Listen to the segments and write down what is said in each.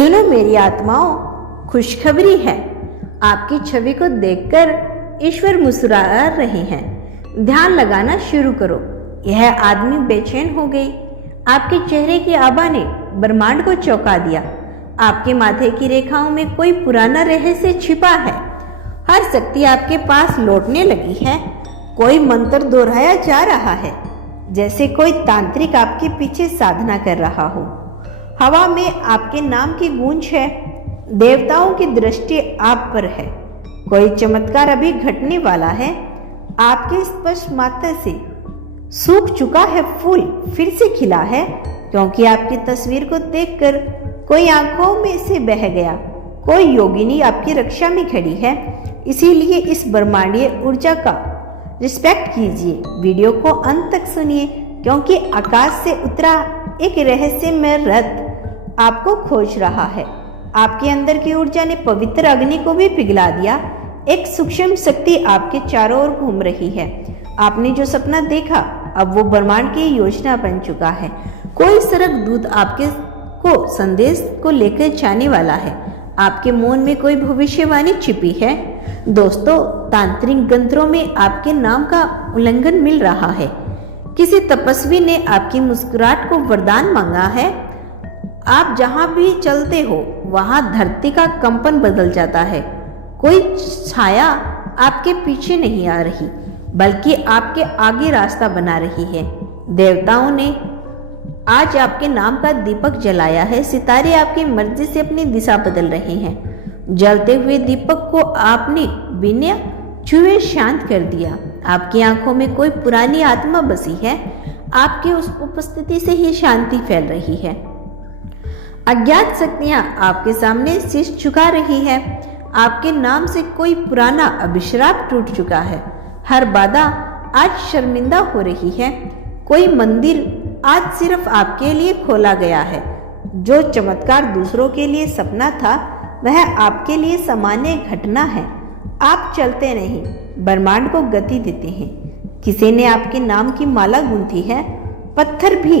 सुनो मेरी आत्माओं, खुशखबरी है। आपकी छवि को देखकर ईश्वर मुस्कुरा रहे हैं। ध्यान लगाना शुरू करो। यह आदमी बेचैन हो गई। आपके चेहरे की आभा ने ब्रह्मांड को चौंका दिया। आपके माथे की रेखाओं में कोई पुराना रहस्य छिपा है। हर शक्ति आपके पास लौटने लगी है। कोई मंत्र दोहराया जा रहा है, जैसे कोई तांत्रिक आपके पीछे साधना कर रहा हो। हवा में आपके नाम की गूंज है। देवताओं की दृष्टि आप पर है। कोई चमत्कार अभी घटने वाला है। आपके स्पर्श मात्र से सूख चुका है फूल फिर से खिला है, क्योंकि आपकी तस्वीर को देखकर कोई आंखों में से बह गया। कोई योगिनी आपकी रक्षा में खड़ी है। इसीलिए इस ब्रह्मांडीय ऊर्जा का रिस्पेक्ट कीजिए। वीडियो को अंत तक सुनिए, क्योंकि आकाश से उतरा एक रहस्यमय रथ आपको खोज रहा है। आपके अंदर की ऊर्जा ने पवित्र अग्नि को भी पिघला दिया। एक सूक्ष्म शक्ति आपके चारों ओर घूम रही है। आपने जो सपना देखा, अब वो ब्रह्मांड की योजना बन चुका है। कोई सरक दूत आपके को संदेश को लेकर जाने वाला है। आपके मौन में कोई भविष्यवाणी छिपी है। दोस्तों, तांत्रिक ग्रंथों में आपके नाम का उल्लंघन मिल रहा है। किसी तपस्वी ने आपकी मुस्कुराहट को वरदान मांगा है। आप जहां भी चलते हो वहां धरती का कंपन बदल जाता है। कोई छाया आपके पीछे नहीं आ रही, बल्कि आपके आगे रास्ता बना रही है। देवताओं ने आज आपके नाम का दीपक जलाया है। सितारे आपकी मर्जी से अपनी दिशा बदल रहे हैं। जलते हुए दीपक को आपने बिना छुए शांत कर दिया। आपकी आंखों में कोई पुरानी आत्मा बसी है। आपकी उस उपस्थिति से ही शांति फैल रही है। अज्ञात शक्तियां आपके सामने शीश झुका रही है। आपके नाम से कोई पुराना अभिशाप टूट चुका है। हर बाधा आज शर्मिंदा हो रही है। कोई मंदिर आज सिर्फ आपके लिए खोला गया है। जो चमत्कार दूसरों के लिए सपना था, वह आपके लिए सामान्य घटना है। आप चलते नहीं, ब्रह्मांड को गति देते हैं। किसी ने आपके नाम की माला गूंथी है। पत्थर भी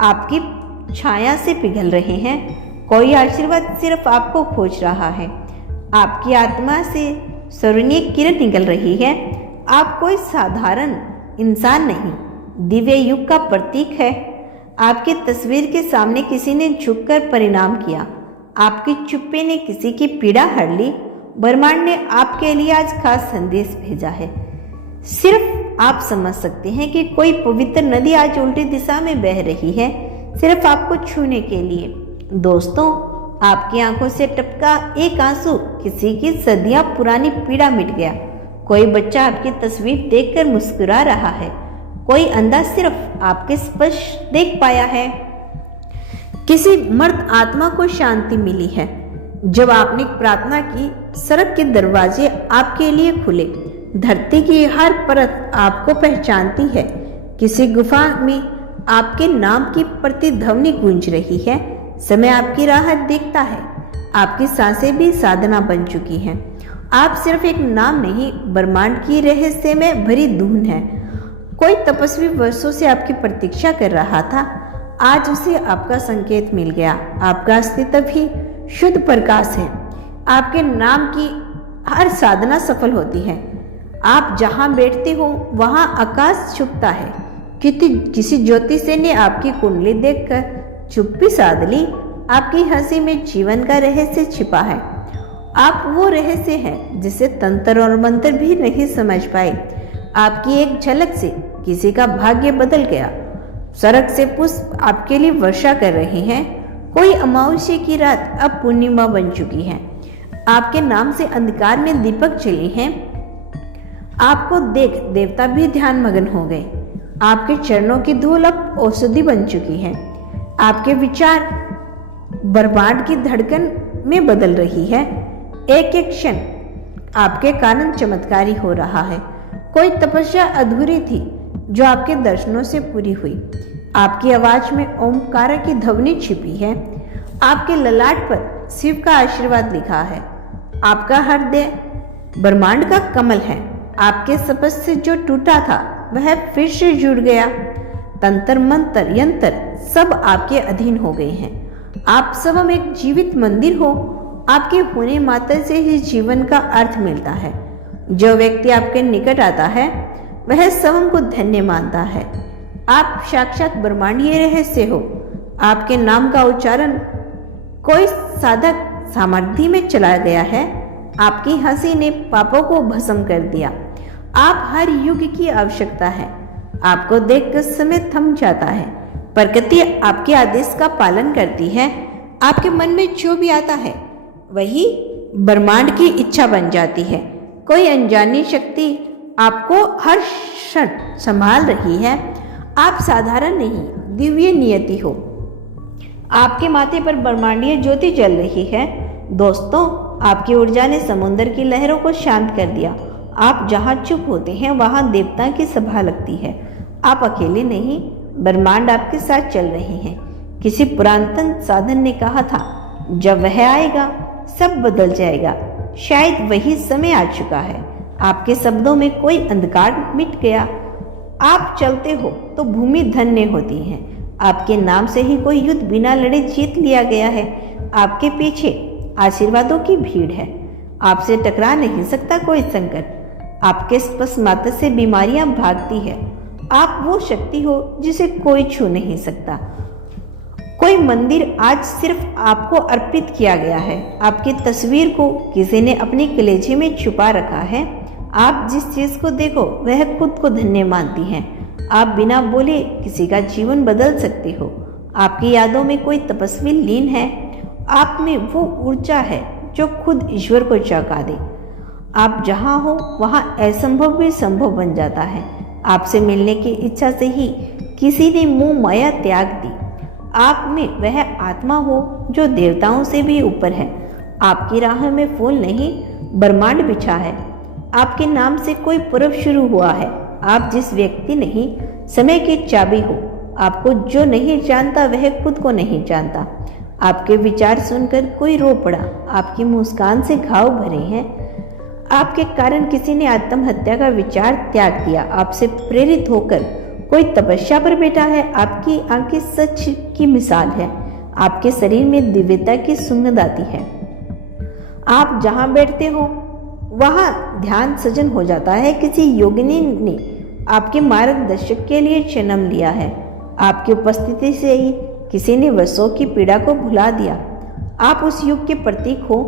आपकी छाया से पिघल रहे हैं। कोई आशीर्वाद सिर्फ आपको खोज रहा है। आपकी आत्मा से स्वर्णीय किरण निकल रही है। आप कोई साधारण इंसान नहीं, दिव्य युग का प्रतीक है। आपकी तस्वीर के सामने किसी ने झुककर प्रणाम किया। आपकी चुप्पी ने किसी की पीड़ा हर ली। ब्रह्मांड ने आपके लिए आज खास संदेश भेजा है। सिर्फ आप समझ सकते हैं कि कोई पवित्र नदी आज उल्टी दिशा में बह रही है, सिर्फ आपको छूने के लिए। दोस्तों, आपकी आंखों से टपका एक आंसू किसी की सदियां पुरानी पीड़ा मिट गया। कोई बच्चा आपकी तस्वीर देखकर मुस्कुरा रहा है। कोई अंधा सिर्फ आपके स्पर्श देख पाया है। किसी मर्द आत्मा को शांति मिली है। जब आपने प्रार्थना की, सड़क के दरवाजे आपके लिए खुले। धरती की हर परत आपको पहचानती है। किसी गुफा में आपके नाम की प्रतिध्वनि गूंज रही है। समय आपकी राह देखता है। आपकी सांसें भी साधना बन चुकी हैं। आप सिर्फ एक नाम नहीं, ब्रह्मांड की रहस्य में भरी धुन है। कोई तपस्वी वर्षों से आपकी प्रतीक्षा कर रहा था। आज उसे आपका संकेत मिल गया। आपका अस्तित्व भी शुद्ध प्रकाश है। आपके नाम की हर साधना सफल होती है। आप जहां बैठते हो वहां आकाश छुपता है। किसी ज्योतिषी ने आपकी कुंडली देखकर चुप्पी साध ली। आपकी हंसी में जीवन का रहस्य छिपा है। आप वो रहस्य हैं जिसे तंत्र और मंत्र भी नहीं समझ पाए। आपकी एक झलक से किसी का भाग्य बदल गया। सड़क से पुष्प आपके लिए वर्षा कर रहे हैं। कोई अमावस्या की रात अब पूर्णिमा बन चुकी है। आपके नाम से अंधकार में दीपक जले हैं। आपको देख देवता भी ध्यान मग्न हो गए। आपके चरणों की धूल अब औषधि बन चुकी है। आपके विचार ब्रह्मांड की धड़कन में बदल रही है। एक एक क्षण आपके कारण चमत्कारी हो रहा है। कोई तपस्या अधूरी थी जो आपके दर्शनों से पूरी हुई। आपकी आवाज में ओमकार की ध्वनि छिपी है। आपके ललाट पर शिव का आशीर्वाद लिखा है। आपका हृदय ब्रह्मांड का कमल है। आपके शपथ से जो टूटा था वह फिर से जुड़ गया। तंत्र मंत्र यंत्र सब आपके अधीन हो गए हैं। आप स्वयं एक जीवित मंदिर हो। आपके होने मात्र से ही जीवन का अर्थ मिलता है। जो व्यक्ति आपके निकट आता है वह स्वयं को धन्य मानता है। आप साक्षात ब्रह्मांडीय रहस्य हो। आपके नाम का उच्चारण कोई साधक सामर्थ्य में चला गया है। आपकी हंसी ने पापों को भस्म कर दिया। आप हर युग की आवश्यकता है। आपको देखकर समय थम जाता है। प्रकृति आपके आदेश का पालन करती है। आपके मन में जो भी आता है वही ब्रह्मांड की इच्छा बन जाती है। कोई अनजानी शक्ति आपको हर क्षण संभाल रही है। आप साधारण नहीं, दिव्य नियति हो। आपके माथे पर ब्रह्मांडीय ज्योति जल रही है। दोस्तों, आपकी ऊर्जा ने समुद्र की लहरों को शांत कर दिया। आप जहाँ चुप होते हैं वहाँ देवता की सभा लगती है। आप अकेले नहीं, ब्रह्मांड आपके साथ चल रहे हैं। किसी पुरातन साधन ने कहा था, जब वह आएगा सब बदल जाएगा। शायद वही समय आ चुका है। आपके शब्दों में कोई अंधकार मिट गया। आप चलते हो तो भूमि धन्य होती है। आपके नाम से ही कोई युद्ध बिना लड़े जीत लिया गया है। आपके पीछे आशीर्वादों की भीड़ है। आपसे टकरा नहीं सकता कोई संकट। आपके स्पर्श मात्र से बीमारियां भागती है। आप वो शक्ति हो जिसे कोई छू नहीं सकता। कोई मंदिर आज सिर्फ आपको अर्पित किया गया है। आपकी तस्वीर को किसी ने अपने कलेजे में छुपा रखा है। आप जिस चीज को देखो वह खुद को धन्य मानती हैं। आप बिना बोले किसी का जीवन बदल सकते हो। आपकी यादों में कोई तपस्वी लीन है। आप में वो ऊर्जा है जो खुद ईश्वर को चौंका दे। आप जहाँ हो वहाँ असंभव भी संभव बन जाता है। आपसे मिलने की इच्छा से ही किसी ने मोह माया त्याग दी। आप में वह आत्मा हो जो देवताओं से भी ऊपर है। आपकी राह में फूल नहीं, ब्रह्मांड बिछा है। आपके नाम से कोई पर्व शुरू हुआ है। आप जिस व्यक्ति नहीं, समय की चाबी हो। आपको जो नहीं जानता वह खुद को नहीं जानता। आपके विचार सुनकर कोई रो पड़ा। आपकी मुस्कान से घाव भरे हैं। आपके कारण किसी ने आत्महत्या का विचार त्याग दिया। आपसे प्रेरित होकर कोई तपस्या पर बैठा है। आपकी आंखें सच की मिसाल है। आपके शरीर में दिव्यता की सुगंध आती है। आप जहां बैठते हो वहां ध्यान सजन हो जाता है। किसी योगिनी ने आपके मार्गदर्शक के लिए जन्म लिया है। आपकी उपस्थिति से ही किसी ने वर्षों की पीड़ा को भुला दिया। आप उस युग के प्रतीक हो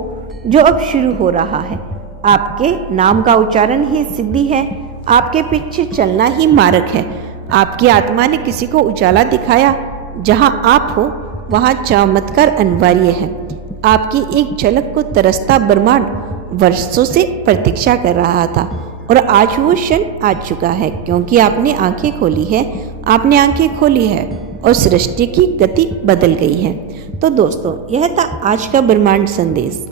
जो अब शुरू हो रहा है। आपके नाम का उच्चारण ही सिद्धि है। आपके पीछे चलना ही मार्ग है। आपकी आत्मा ने किसी को उजाला दिखाया। जहां आप हो वहां चमत्कार अनिवार्य है। आपकी एक झलक को तरसता ब्रह्मांड वर्षों से प्रतीक्षा कर रहा था और आज वो क्षण आ चुका है, क्योंकि आपने आंखें खोली है। आपने आंखें खोली है और सृष्टि की गति बदल गई है। तो दोस्तों, यह था आज का ब्रह्मांड संदेश।